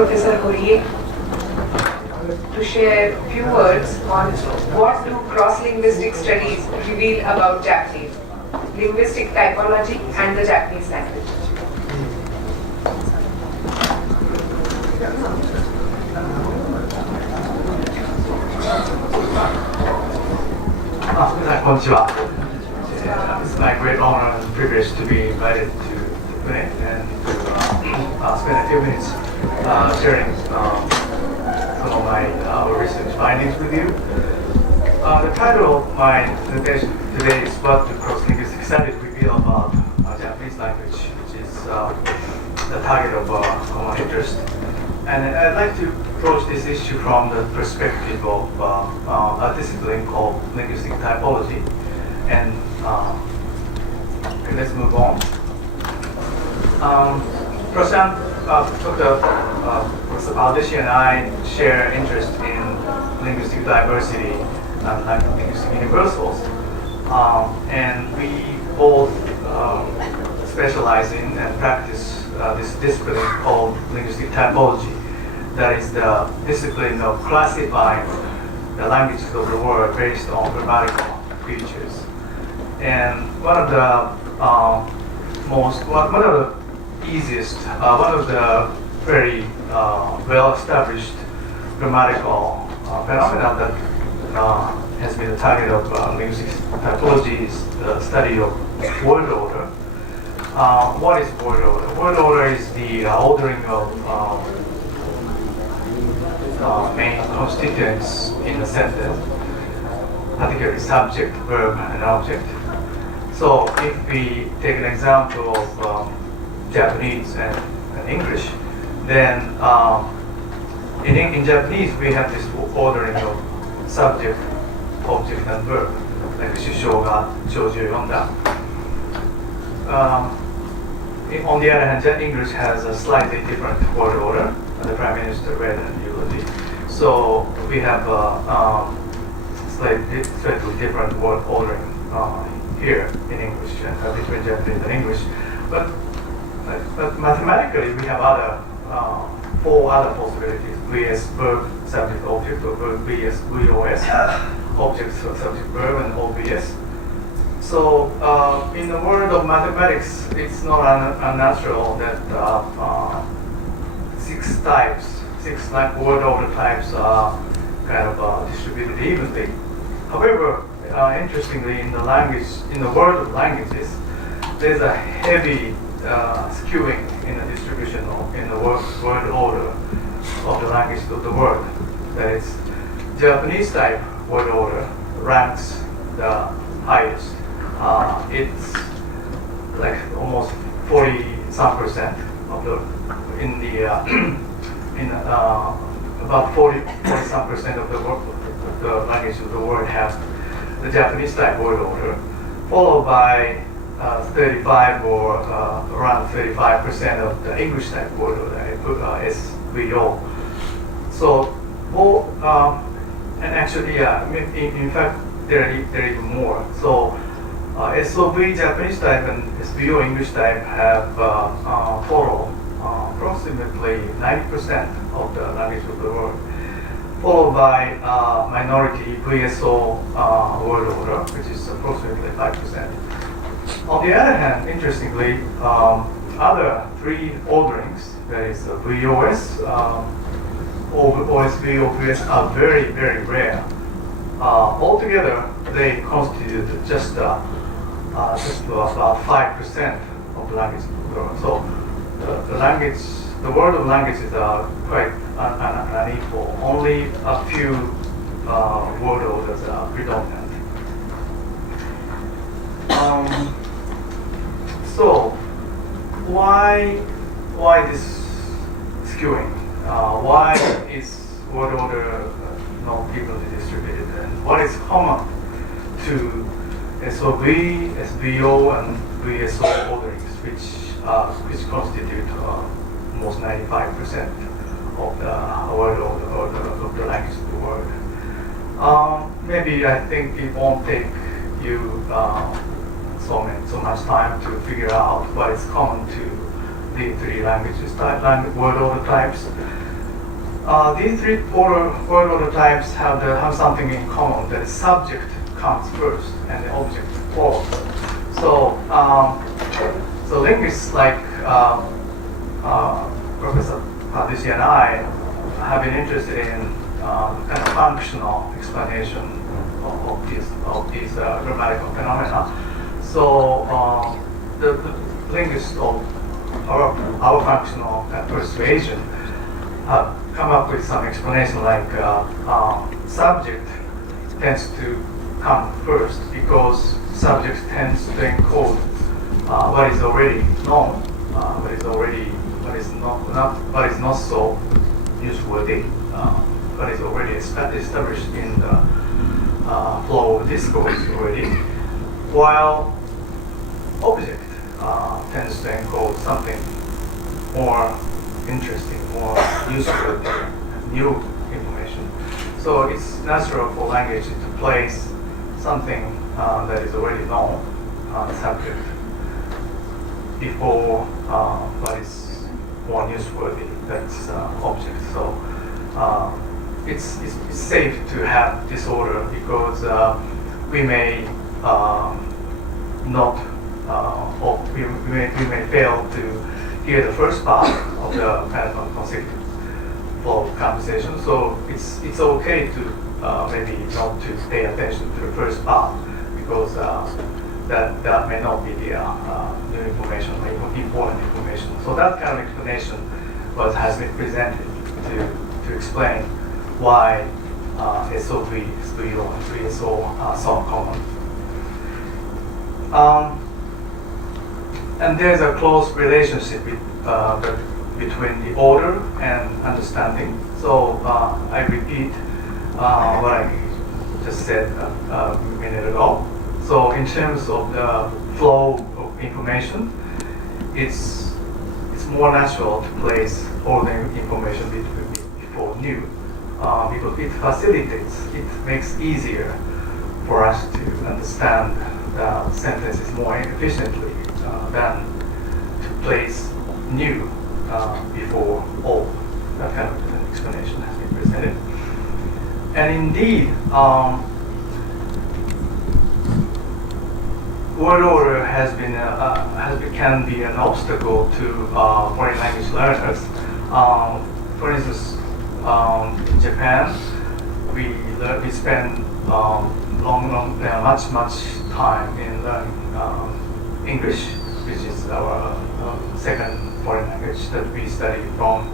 Professor Horie to share a few words on what do cross-linguistic studies reveal about Japanese, linguistic typology and the Japanese language. Konnichiwa. It's my great honor and privilege to be invited to Pune and to spend a few minutes sharing some of my research findings with you. The title of my presentation today is What do Cross-Linguistic Studies Reveal About Japanese Language, which is the target of common interest. And I'd like to approach this issue from the perspective of a discipline called linguistic typology. And let's move on. Dr. Professor Baldeschi and I share interest in linguistic diversity and linguistic universals. And we both specialize in and practice this discipline called linguistic typology. That is the discipline of classifying the languages of the world based on grammatical features. And one of the easiest, one of the very well-established grammatical phenomena that has been the target of linguistic typology is the study of word order. What is word order? Word order is the ordering of main constituents in a sentence, particularly subject, verb, and object. So if we take an example of Japanese and English, then in Japanese we have this ordering of subject, object, and verb, like 首相が長寿を読んだ. On the other hand, English has a slightly different word order. The Prime Minister read an eulogy. So we have slightly different word ordering here in English between Japanese and English. But mathematically, we have four other possibilities: VS, verb, subject, object, or verb, VS, VOS, object, subject, verb, and OBS. So in the world of mathematics, it's not unnatural that six word order types are kind of distributed evenly. However, interestingly, in the world of languages, there's a heavy skewing in the distribution in the word order of the language of the world. That is, Japanese type word order ranks the highest. It's like almost 40% of the about 40% of the language of the world has the Japanese type word order, followed by 35 or around 35% of the English type word order, SVO. So, and actually, in fact, there are even more. So, SOV Japanese type and SVO English type have total approximately 90% of the language of the world, followed by minority VSO word order, which is approximately 5%. On the other hand, interestingly, other three orderings, that is VOS, OSV, OPS, are very, very rare. Altogether, they constitute just about 5% of the language of the world. So the world of languages are quite unequal. Only a few word orders are predominant. So why this skewing? Why is word order not evenly distributed? And what is common to SOV, SVO, and VSO orderings, which constitute almost 95% of the word order of the language of the world? Maybe I think it won't take you so much time to figure out what is common to the three languages, word order types. These three word order types have something in common. The subject comes first and the object follows. So, so linguists like Professor Padisi and I have been interested in kind of functional explanation of these grammatical phenomena. So the linguists of our functional persuasion have come up with some explanation like subject tends to come first because subject tends to encode what is already known, what is not so newsworthy, what is already established in the flow of discourse already, while object tends to encode something more interesting, more useful, new information. So it's natural for language to place something that is already known, subject, before what is more newsworthy, that's object. So it's safe to have this order because we may not, or we may fail to hear the first part of the kind of consecutive flow of conversation. So it's okay to maybe not to pay attention to the first part because that may not be the new information or important information. So that kind of explanation has been presented to explain why SOV, SVO, and 3SO are so common. And there's a close relationship between the order and understanding. So I repeat what I just said a minute ago. So in terms of the flow of information, it's more natural to place older information before new because it facilitates, it makes easier for us to understand the sentences more efficiently than to place new before old. That kind of an explanation has been presented. And indeed, word order can be an obstacle to foreign language learners. For instance, in Japan, we spend much time in learning English, which is our second foreign language that we study from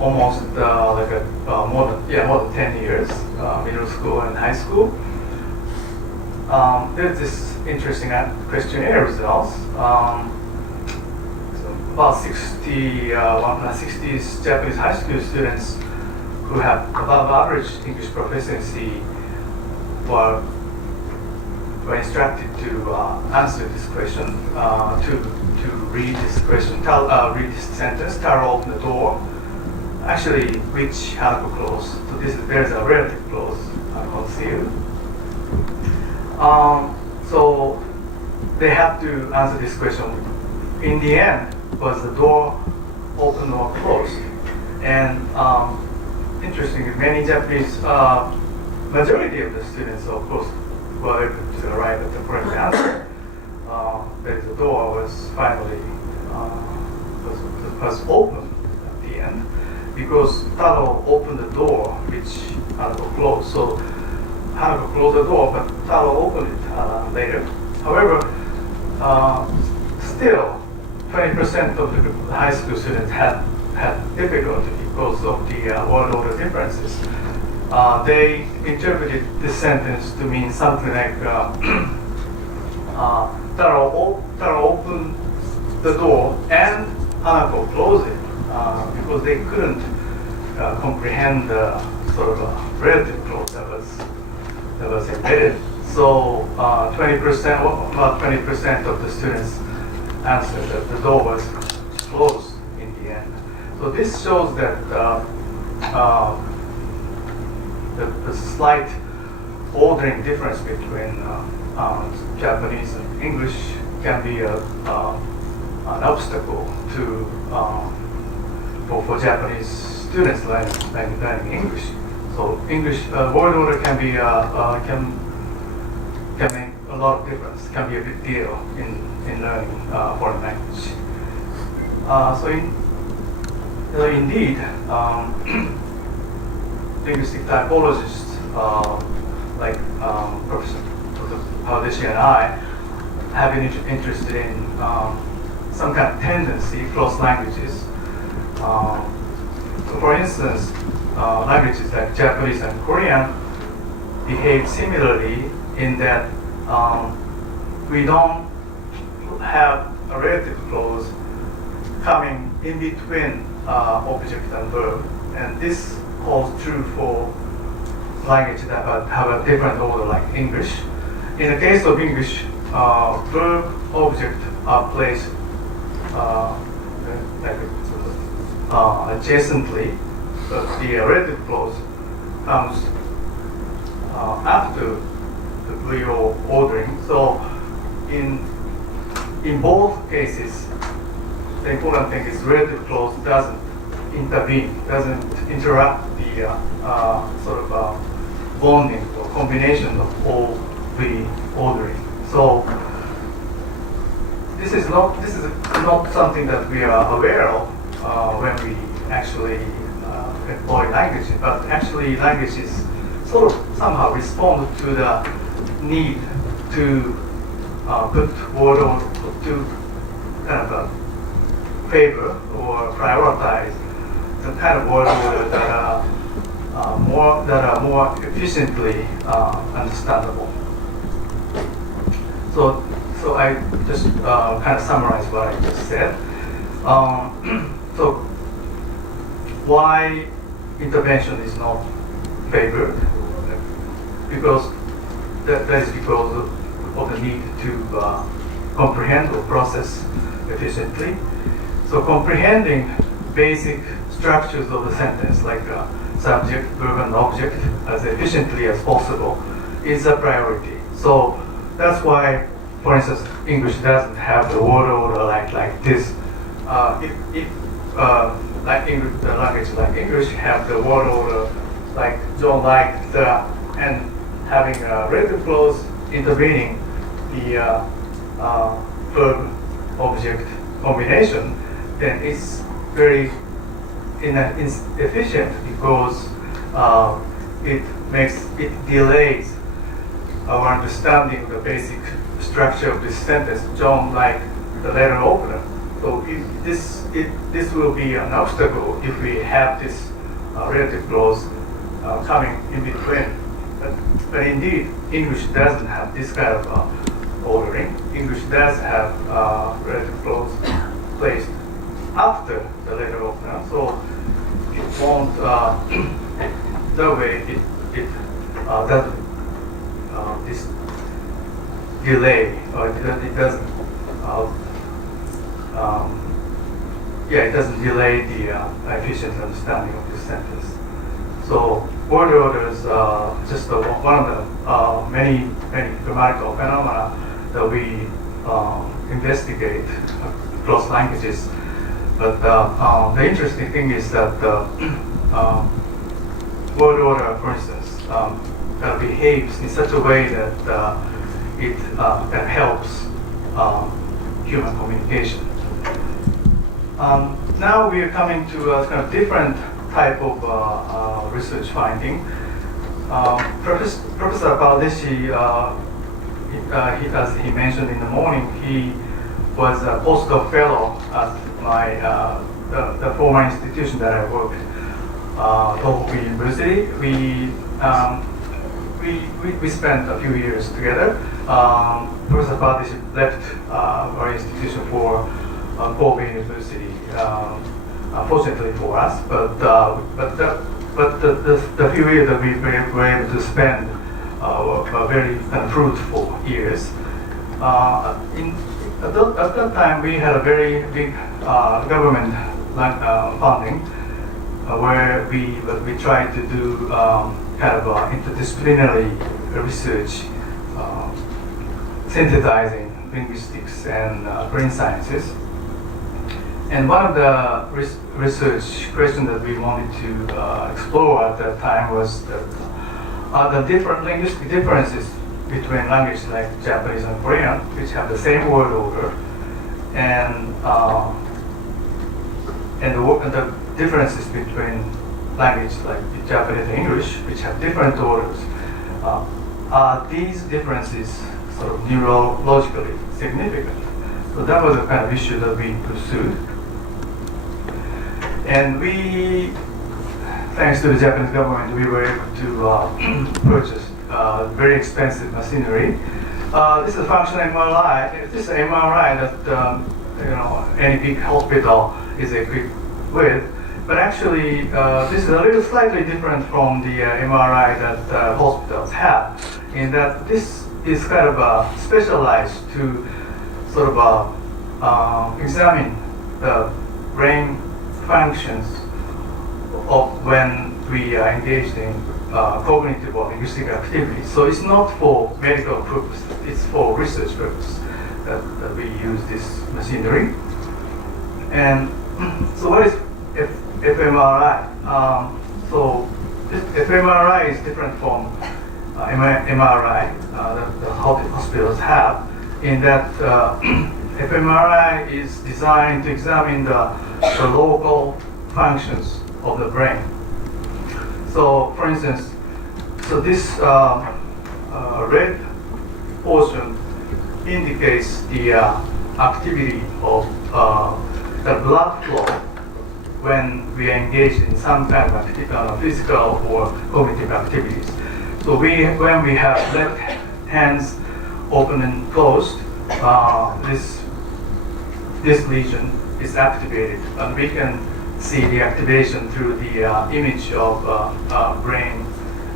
almost more than 10 years, middle school and high school. There's this interesting questionnaire results. About 60 Japanese high school students who have above average English proficiency were instructed to answer this question, to read this question, read this sentence, Taro open the door. Actually, which Hanako clause? So there's a relative clause, concealed. So they have to answer this question. In the end, was the door open or closed? And interestingly, many Japanese, majority of the students, of course, were able to arrive at the correct answer. That the door was finally was open at the end because Taro opened the door, which Hanako closed. So Hanako closed the door, but Taro opened it later. However, still, 20% of the high school students had difficulty because of the word order differences. They interpreted this sentence to mean something like Taro opened the door and Hanako closed it because they couldn't comprehend the sort of relative clause that was embedded. So 20%, about 20% of the students answered that the door was closed in the end. So this shows that the slight ordering difference between Japanese and English can be an obstacle to for Japanese students learning English. So English word order can be can make a lot of difference. Can be a big deal in learning foreign language. Indeed, linguistic typologists like Professor Horie and I have been interested in some kind of tendency across languages. So for instance, languages like Japanese and Korean behave similarly in that we don't have a relative clause coming in between object and verb, and this holds true for languages that have a different order like English. In the case of English, verb object are placed adjacently, but the relative clause comes after the real ordering. So in both cases, the important thing is relative clause doesn't intervene, doesn't interrupt the sort of bonding or combination of all the ordering. So this is not something that we are aware of when we actually employ language, but actually languages sort of somehow respond to the need to put word or to kind of favor or prioritize the kind of word order that are more efficiently understandable. So I just kind of summarize what I just said. So why intervention is not favored? Because that is because of the need to comprehend or process efficiently. So comprehending basic structures of the sentence, like subject, verb, and object, as efficiently as possible, is a priority. So that's why, for instance, English doesn't have the word order like this. If like English, the language like English have the word order like John liked, and having a relative clause intervening the verb object combination, then it's very inefficient because it delays our understanding of the basic structure of this sentence. John liked the letter opener. So this will be an obstacle if we have this relative clause coming in between. But indeed, English doesn't have this kind of ordering. English does have relative clause placed after the letter opener, so it won't. That way, it doesn't this delay, or it doesn't. It doesn't delay the efficient understanding of this sentence. So word orders are just one of the many grammatical phenomena that we investigate across languages. But the interesting thing is that word order, for instance, behaves in such a way that it that helps human communication. Now we are coming to a kind of different type of research finding. Professor Baldeschi, as he mentioned in the morning, he was a postdoc fellow at my the former institution that I worked, Horie University. We spent a few years together. Professor Baldeschi left our institution for Kobe University, fortunately for us. But the few years that we were able to spend were very fruitful years. At that time, we had a very big government funding where we tried to do kind of interdisciplinary research, synthesizing linguistics and brain sciences. And one of the research questions that we wanted to explore at that time was the different linguistic differences between languages like Japanese and Korean, which have the same word order, and the differences between languages like Japanese and English, which have different orders. Are these differences sort of neurologically significant? So that was the kind of issue that we pursued. And we, thanks to the Japanese government, we were able to purchase very expensive machinery. This is a functional MRI. This is an MRI that any big hospital is equipped with. But actually, this is a little slightly different from the MRI that hospitals have, in that this is kind of specialized to sort of examine the brain functions of when we are engaged in cognitive or linguistic activities. So it's not for medical purpose, it's for research purpose that we use this machinery. And so what is fMRI? So this fMRI is different from MRI that the hospitals have, in that fMRI is designed to examine the local functions of the brain. So, for instance, this red portion indicates the activity of the blood flow when we are engaged in some kind of physical or cognitive activities. So when we have left hands open and closed, this region is activated, and we can see the activation through the image of brain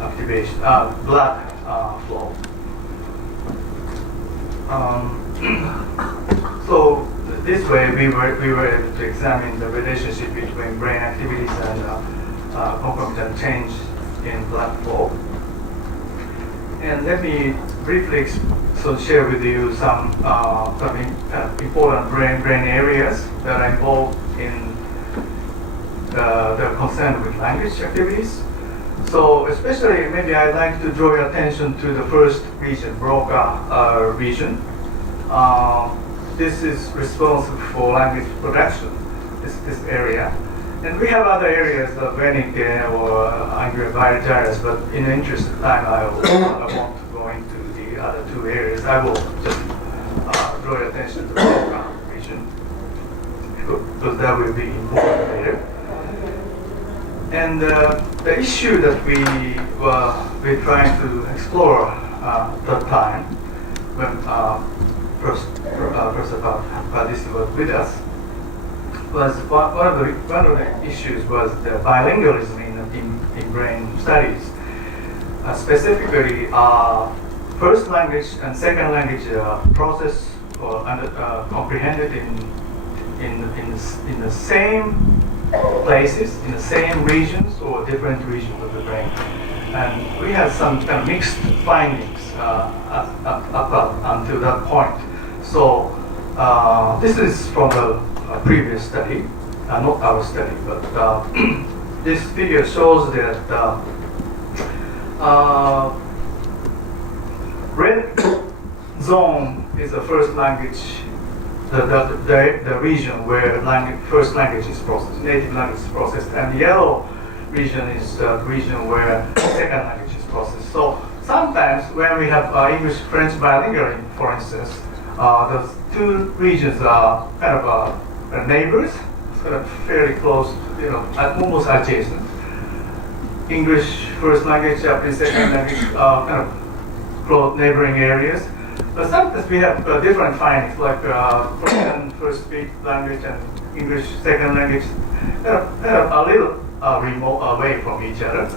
activation, blood flow. So this way we were able to examine the relationship between brain activities and concomitant change in blood flow. And let me briefly share with you some important brain areas that are involved in the concern with language activities. So especially, maybe I'd like to draw your attention to the first region, Broca region. This is responsible for language production, this area. And we have other areas of Wernicke or Anglia gyrus, but in the interest of time, I won't go into the other two areas. I will just draw your attention to the Broca region, because that will be important later. And the issue that we're trying to explore that time, when Professor Padis was with us, was one of the issues was the bilingualism in brain studies. Specifically, first language and second language processed or comprehended in the same places, in the same regions or different regions of the brain. And we had some kind of mixed findings up until that point. So this is from the previous study, not our study, but this figure shows that red zone is the first language, the region where first language is processed, native language is processed, and the yellow region is the region where second language is processed. So sometimes when we have English-French bilingual, for instance, those two regions are kind of neighbors, sort of fairly close, almost adjacent. English first language, Japanese second language, kind of close neighboring areas. But sometimes we have different findings, like Korean first speak language and English second language, they're a little remote away from each other.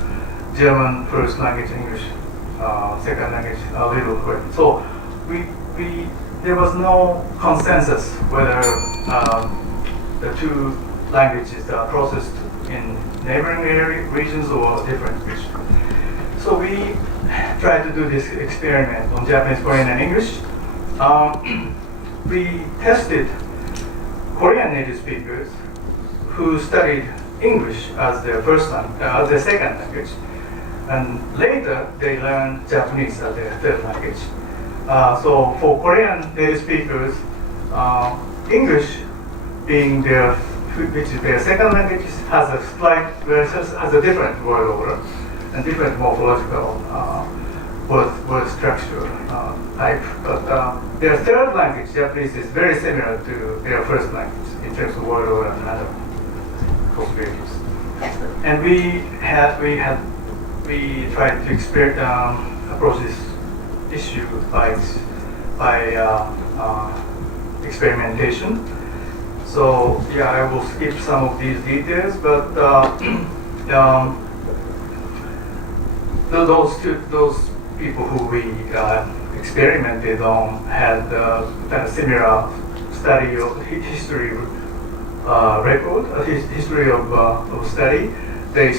German first language, English second language, a little away. So there was no consensus whether the two languages are processed in neighboring regions or different regions. So we tried to do this experiment on Japanese, Korean, and English. We tested Korean native speakers who studied English as their as their second language, and later they learned Japanese as their third language. So for Korean native speakers, English being which is their second language, has a different word order and different morphological word structure type. But their third language, Japanese, is very similar to their first language in terms of word order and other possibilities. And we tried to approach this issue by experimentation. So yeah, I will skip some of these details, but those people who we experimented on had kind of similar study of history history of study. They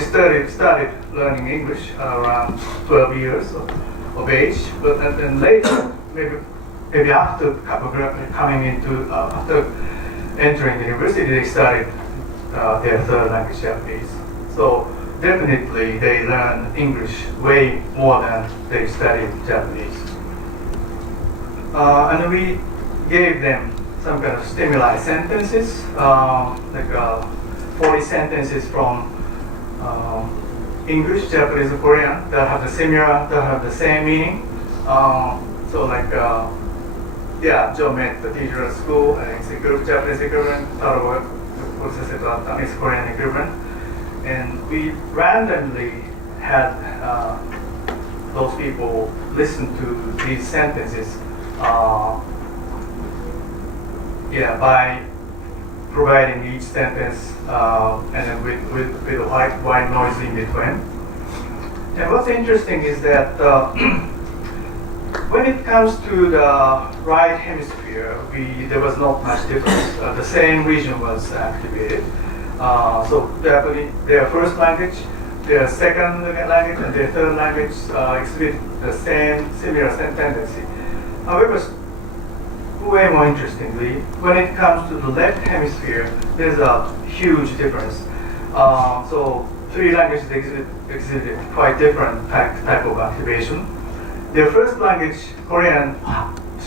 started learning English around 12 years of age, but then later, maybe after after entering the university, they started their third language, Japanese. So definitely they learn English way more than they studied Japanese. And we gave them some kind of stimuli sentences, like 40 sentences from English, Japanese, and Korean that have the same meaning. So like, Joe met the teacher at school, and it's Japanese equivalent, Taro is Korean equivalent. And we randomly had those people listen to these sentences by providing each sentence and then with a white noise in between. And what's interesting is that when it comes to the right hemisphere, there was not much difference. The same region was activated. So their first language, their second language, and their third language exhibit the similar tendency. However, way more interestingly, when it comes to the left hemisphere, there's a huge difference. So three languages exhibit quite different type of activation. Their first language, Korean,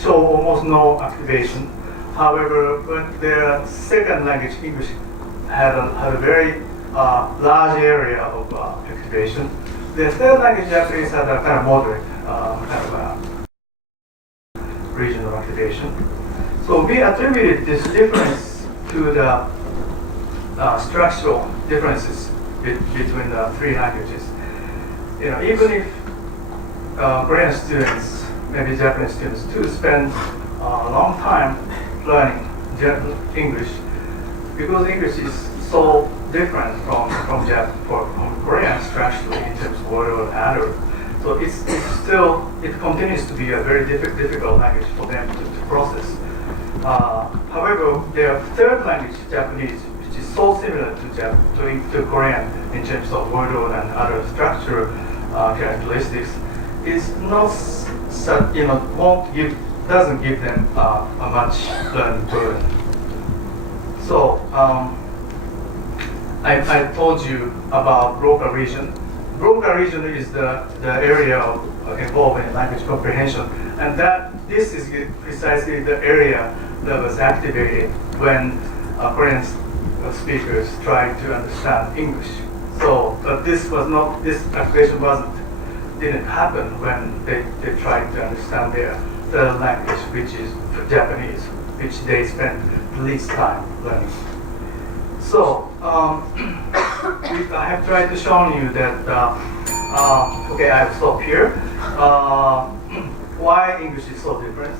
show almost no activation. However, when their second language, English, had a very large area of activation. Their third language, Japanese, had a kind of moderate regional activation. So we attributed this difference to the structural differences between the three languages. Even if Korean students, maybe Japanese students too, spend a long time learning English, because English is so different from Korean structurally in terms of word or adverb. So it continues to be a very difficult language for them to process. However, their third language, Japanese, which is so similar to Korean in terms of word order and other structural characteristics, is not doesn't give them a much learning burden. So I told you about Broca region. Broca region is the area involved in language comprehension, and this is precisely the area that was activated when Korean speakers tried to understand English. So, but this activation didn't happen when they tried to understand their third language, which is Japanese, which they spent the least time learning. So, I have tried to show you that, okay, I have stopped here. Why English is so different,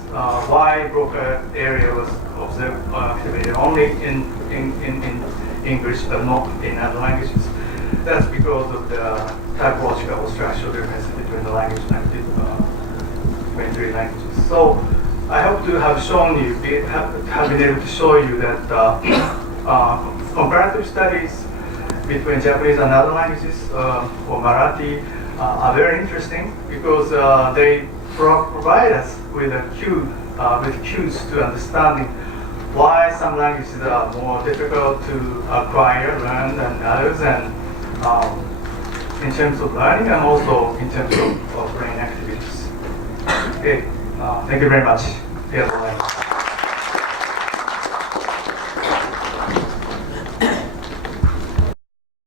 why Broca area was activated only in English but not in other languages. That's because of the typological or structural difference between the language between three languages. So I hope to have shown you, have been able to show you that comparative studies between Japanese and other languages or Marathi are very interesting because they provide us with cues to understanding why some languages are more difficult to acquire, learn than others, and in terms of learning and also in terms of brain activities. Okay, thank you very much.